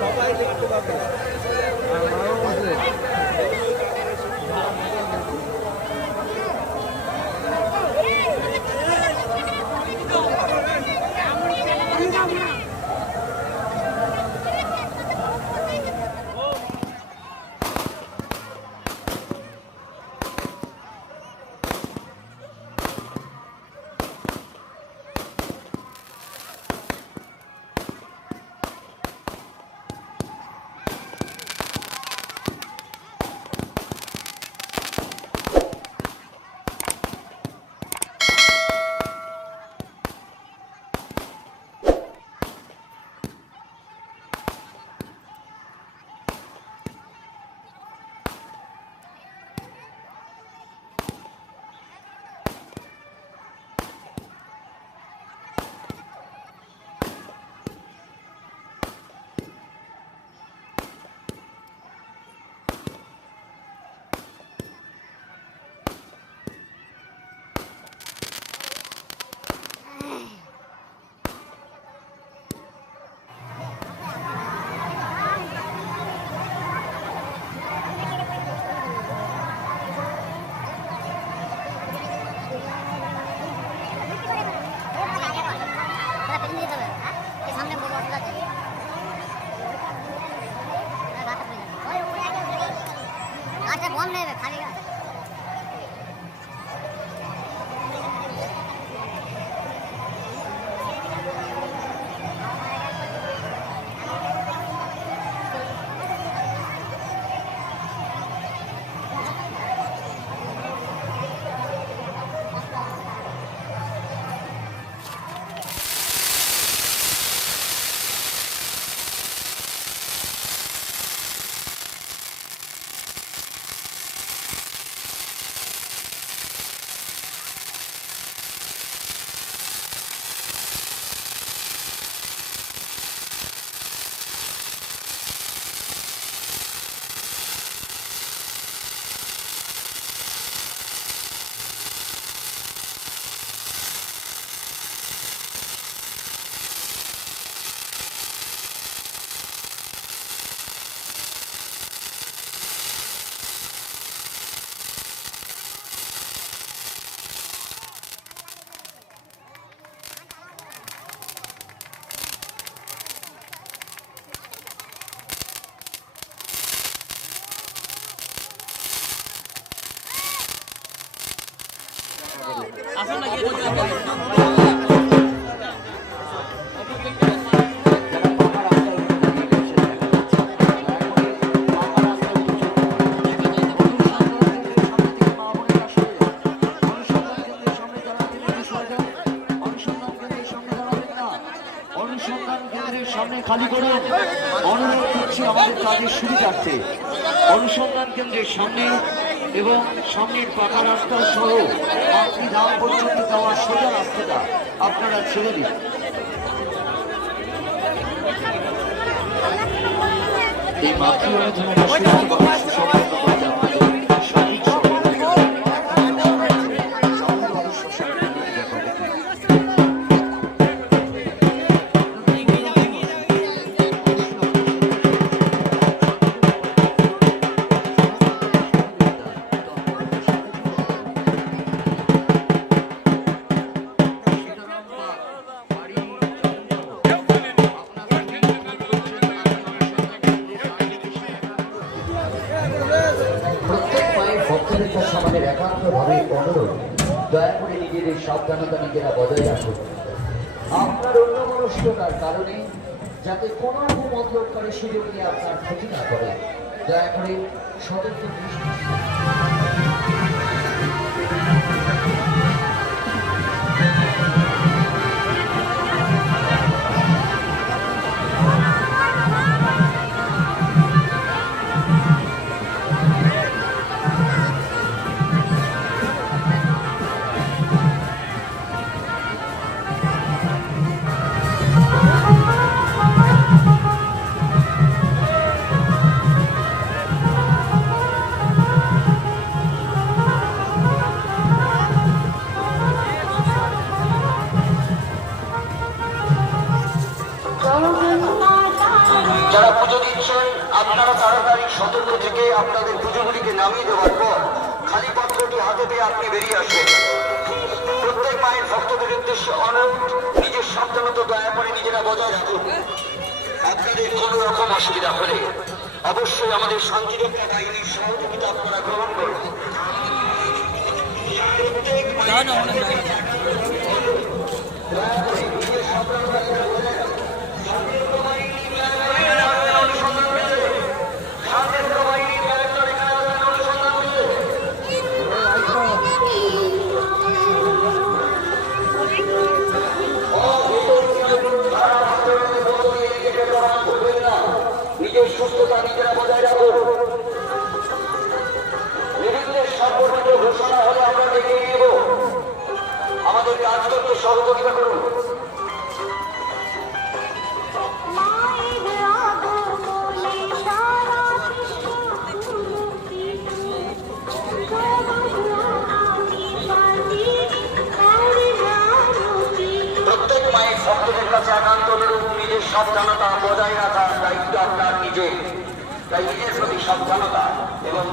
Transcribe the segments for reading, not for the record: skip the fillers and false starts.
সবাই দেখতে পাবে। আসুন না খালি করুন। অনুরোধ করছি আমাদের কাজের সুবিধার্থে অনুসন্ধান কেন্দ্রের সামনে এবং সামনের পাকা রাস্তা সহ আপনি ধাম পর্যন্ত যাওয়ার সোজা রাস্তাটা আপনারা ছেড়ে দিন। এই মাতৃ আমাদের একান্তভাবে অনুরোধ, দয়া করে নিজেদের সাবধানতা নিজেরা বজায় রাখুন। আপনার অন্যমনস্কতার কারণে যাতে কোনো মতলবকারী সুযোগ নিয়ে আপনার ক্ষতি না করে, দয়া করে সতর্ক দৃষ্টি। থেকে আপনাদের পুজোগুলিকে নামিয়ে দেওয়ার পর খালি পাত্রটি হাতে পেয়ে আপনি বেরিয়ে আসবেন। প্রত্যেক মায়ের ভক্তদের উদ্দেশ্যে অনুরোধ, নিজের সাবধানতা দয়া করে নিজেরা বজায় রাখুন। আপনাদের কোনো রকম অসুবিধা হলে অবশ্যই আমাদের শান্তিরক্ষা বাহিনীর সহযোগিতা আপনারা গ্রহণ করুন। প্রত্যেক মায়ের দয়া করে নিজের সাবধানতা নিজের সুস্থতা নিজেরা বজায় রাখুন। নির্দিষ্ট সম্পর্কিত ঘোষণা হলে আমরা দেখে নেব। আমাদের কাজ করতে সহযোগিতা করুন। প্রত্যেক মায়ের ভক্তদের কাছে একান্ত অনুরোধ, নিজের সাবধানতা বজায় রাখার দায়িত্ব আপনার নিজের। তাই নিজের প্রতি সাবধানতা এবং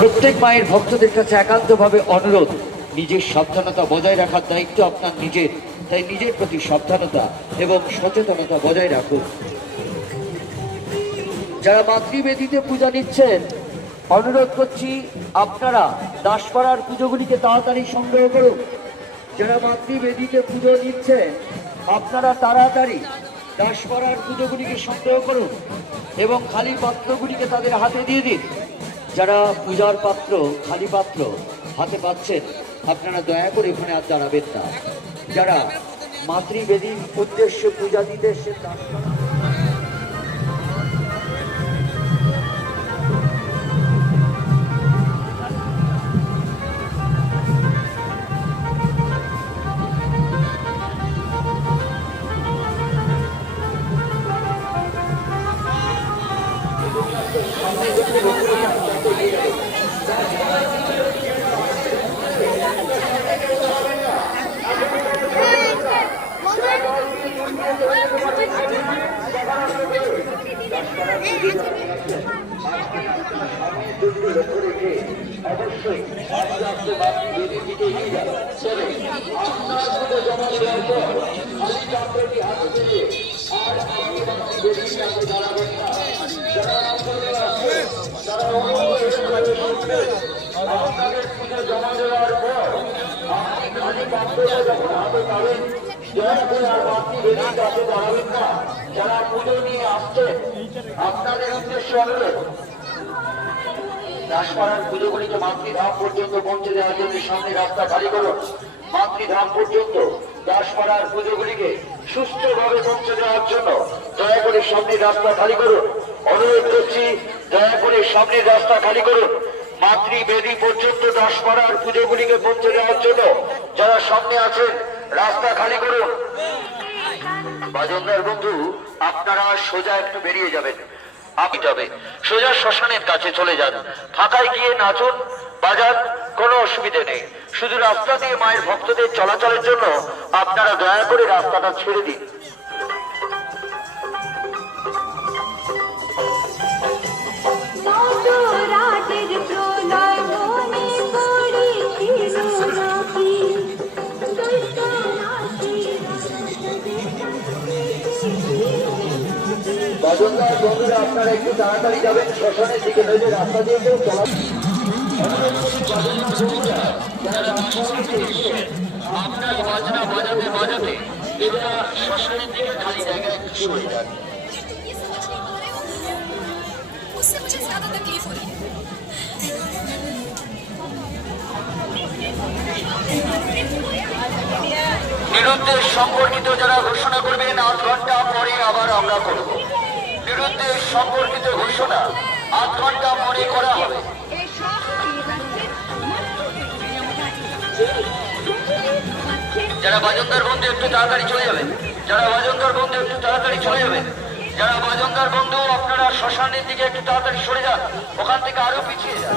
প্রত্যেক মায়ের ভক্তদের কাছে একান্তভাবে অনুরোধ, নিজের সাবধানতা বজায় রাখার দায়িত্ব আপনার নিজের। তাই নিজের প্রতি সাবধানতা এবং সচেতনতা বজায় রাখুন। যারা মাতৃবেদিতে পূজা নিচ্ছেন, অনুরোধ করছি আপনারা দাসপাড়ার পুজোগুলিকে তাড়াতাড়ি সংগ্রহ করুন। যারা মাতৃবেদিতে পুজো নিচ্ছেন, আপনারা তাড়াতাড়ি দাসপাড়ার পুজোগুলিকে সংগ্রহ করুন এবং খালি পাত্রগুলিকে তাদের হাতে দিয়ে দিন। যারা পূজার পাত্র, খালি পাত্র হাতে পাচ্ছেন, আপনারা দয়া করে এখানে আর দাঁড়াবেন না। যারা মাতৃবেদীর উদ্দেশ্যে পূজা দিতে এসে আপনি আপনার সামনের দিকে লক্ষ্য রেখে অবশ্যই আস্তে আস্তে বাড়তি বেরিয়ে দিতে এগিয়ে যান। তবে আপনার মধ্যে জমা দেওয়ার পর খালি চামড়াটি হাতে পেতে আর আপনি বেশি কাছে দাঁড়াবেন না। যারা আপনাদের আছে তারা আপনাদের পুজো জমা দেওয়ার পর আপনি খালি চামড়াটা যখন হাতে পাবেন দয়া করে আর বাড়তি বেরিয়ে কাছে দাঁড়াবেন না। যারা পুজো নিয়ে আসছেন আপনাদের উদ্দেশ্য হলো দাসপাড়ার পুজোগুলিকে মাতৃধাম পর্যন্ত পৌঁছে দেওয়ার জন্য সামনে রাস্তা খালি করুন। মাতৃধাম পর্যন্ত দাসপাড়ার পুজোগুলিকে সুস্থভাবে পৌঁছে দেওয়ার জন্য দয়া করে সামনের রাস্তা খালি করুন। অনুরোধ করছি দয়া করে সামনের রাস্তা খালি করুন। মাতৃবেদী পর্যন্ত দাসপাড়ার পুজোগুলিকে পৌঁছে দেওয়ার জন্য যারা সামনে আছেন রাস্তা খালি করুন। বাজনদার বন্ধু, আপনারা সোজা একটু বেরিয়ে যাবেন। আপনি যাবে সোজা শ্মশানের কাছে চলে যান। ফাঁকায় গিয়ে নাচুন, বাজান, কোনো অসুবিধে নেই। শুধু রাস্তা দিয়ে মায়ের ভক্তদের চলাচলের জন্য আপনারা দয়া করে রাস্তাটা ছেড়ে দিন। বাজনদার বন্ধুরা, আপনারা একটু তাড়াতাড়ি যাবেন শ্মশানের দিকে, নইলে রাস্তা দিয়ে কেউ চলা। আপনার বাজনা বাজাতে বাজাতে এটা শ্মশানের দিকে খালি জায়গায় সরে যান। उससे मुझे ज्यादा तकलीफ हो रही है। নিরুদ্দেশ সম্পর্কিত যারা ঘোষণা করবেন 8 ঘন্টা পরে আবার আমরা করব। নিরুদ্দেশ সম্পর্কিত ঘোষণা 8 ঘন্টা পরে করা হবে। যারা বাজনদার বন্ধু একটু তাড়াতাড়ি চলে যাবেন। যারা বাজনদার বন্ধু একটু তাড়াতাড়ি চলে যাবেন। যারা বাজনদার বন্ধু আপনারা শ্মশানের দিকে একটু তাড়াতাড়ি সরে যান, ওখান থেকে আরো পিছিয়ে যান।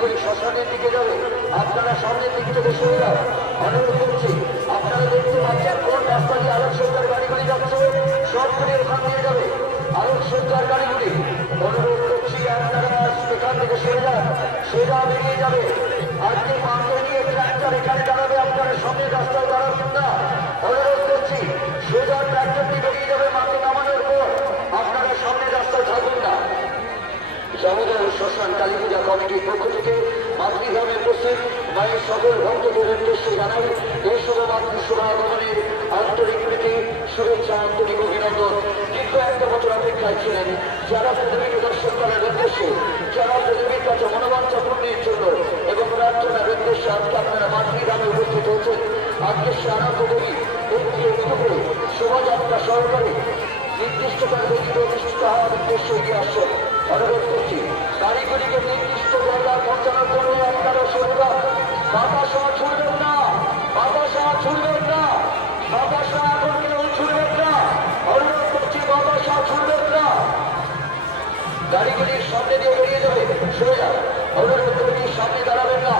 করে শ্মশানের দিকে যাবে, আপনারা সামনের দিক থেকে সরে যান। অনুরোধ করছি, আপনারা দেখতে পাচ্ছেন কোন রাস্তা দিয়ে আলোকসজ্জার গাড়িগুলি যাচ্ছে, সবগুলি ওখান দিয়ে যাবে আলোকসজ্জার গাড়িগুলি। অনুরোধ করছি আপনারা এখান থেকে সরে যান, সোজা বেরিয়ে যাবে। আজকে মাকে নিয়ে ট্রাক্টর এখানে দাঁড়াবে, আপনারা সামনের রাস্তায় দাঁড়াবেন না। অনুরোধ করছি, সোজা ট্রাক্টরটি বেরিয়ে যাবে মাকে নামানোর পর, আপনারা সামনের রাস্তায় থাকবেন না। সমুদ্র শ্মশান কালী পূজা কমিটির পক্ষ থেকে মাতৃগ্রামে উপস্থিত মায়ের সকল ভক্তদের উদ্দেশ্যে জানাই এই শুভ মাতৃসভা আগমনের আন্তরিক প্রীতি, শুভেচ্ছা, আন্তরিক অভিনন্দন। দীর্ঘ একটা বছর অপেক্ষায় ছিলেন যারা পৃথিবীকে দর্শন করার উদ্দেশ্যে, যারা পৃথিবীর কাছে মনোবাঞ্ছা পূর্ণের জন্য এবং প্রার্থনার উদ্দেশ্যে আজকে আপনারা মাতৃগ্রামে উপস্থিত হয়েছেন। আজকে সে আনন্দ দেবী একটি একটু করে শোভাযাত্রা সহকারে নির্দিষ্ট ব্যক্তিগত অনুষ্ঠিত হওয়ার উদ্দেশ্যে এগিয়ে আসছেন। অনুরোধ করছি, গাড়িগুলিকে নির্দিষ্ট জায়গায় পৌঁছানোর জন্য আপনারা সরকার বাতাস ছুটবেন না, বাতাস ছুটবেন না, বাতাস এখন কেউ ছুটবেন না। অনুরোধ করছি, বাতাস ছুটবেন না, গাড়িগুলির সামনে দিয়ে বেরিয়ে যাবে, সরে যান। অনুরোধ করছি, সামনে দাঁড়াবেন না,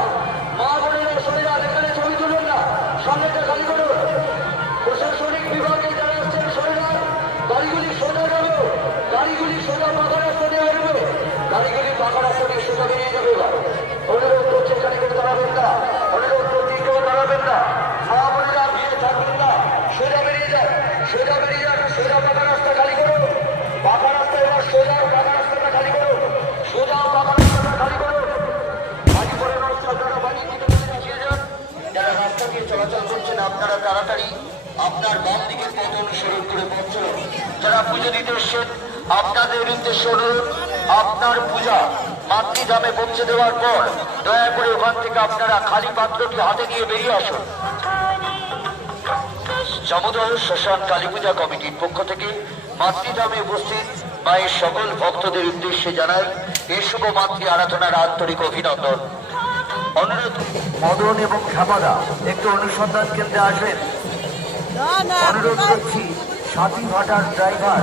মা বোনেরা সরে যান, এখানে ছবি তুলবেন না, সামনেটা খালি করুন। প্রশাসনিক বিভাগে যারা আসছেন সরে যান, গাড়িগুলি সোজা যাবে, গাড়িগুলি সোজা পাকা রাস্তা দিয়ে বেরোবে, গাড়িগুলি পাকা রাস্তা দিয়ে সোজা বেরিয়ে যাবে। এবার অনুরোধ করছে, এখানে কেউ দাঁড়াবেন না, অনুরোধ করছি কেউ দাঁড়াবেন না, মা বোনেরা ভিড়ে থাকবেন না, সোজা বেরিয়ে যান, সোজা বেরিয়ে যান, সোজা পাকা রাস্তা খালি করুন, পাকা রাস্তা এবার সোজা পাকা রাস্তাটা খালি করুন, সোজা পাকা রাস্তাটা খালি করুন। বাড়ি করে রাস্তাটা বাড়ি দিতে পিছিয়ে যান। যারা রাস্তা দিয়ে চলাচল করছেন আপনারা তাড়াতাড়ি আপনার বাম দিকের পথ অনুসরণ করে পথ চলুন। যারা পুজো দিতে এসছেন আপনাদের উদ্দেশ্যে অনুরোধ, আপনার পূজা মাতৃধামে পৌঁছে দেওয়ার পর দয়া করে ওখান থেকে আপনারা খালি পাত্রটি হাতে নিয়ে বেরিয়ে আসুন। সমুদ্র শ্মশান কালী পূজা কমিটির পক্ষ থেকে মাতৃধামে উপস্থিত মায়ের সকল ভক্তদের উদ্দেশ্যে জানাই এই শুভ মাতৃ আরাধনার আন্তরিক অভিনন্দন। অনুরোধ, মদন এবং শ্যামাদা একটু অনুসন্ধান কেন্দ্রে আসবেন। অনুরোধ করছি, সাথী ভাটার ড্রাইভার